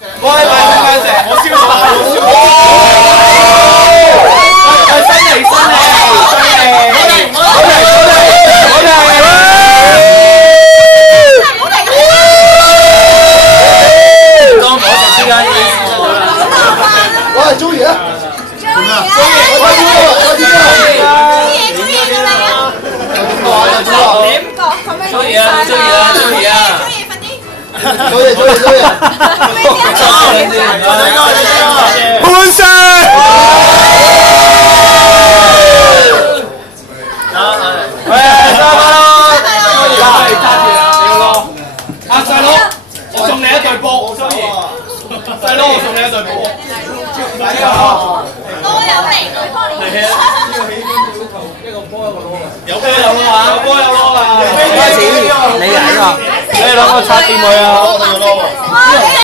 喂，大聲翻成，我燒晒，我燒晒。新嚟，新嚟，新嚟，好嚟，當我就之間已經試咗啦。我係鍾爺啊！鍾爺，我知道，鍾爺啊，鍾爺啊，鍾爺啊！早嘢，潘 Sir， 喂，收翻咯，揸住啦，你要攞。阿細佬，我送你一對波，鍾爺。細佬，我送你一對波。都有嚟佢幫你。係啊。有波有攞啊！有波有攞啊！開始，你嚟呢個，你兩個插掂佢啊！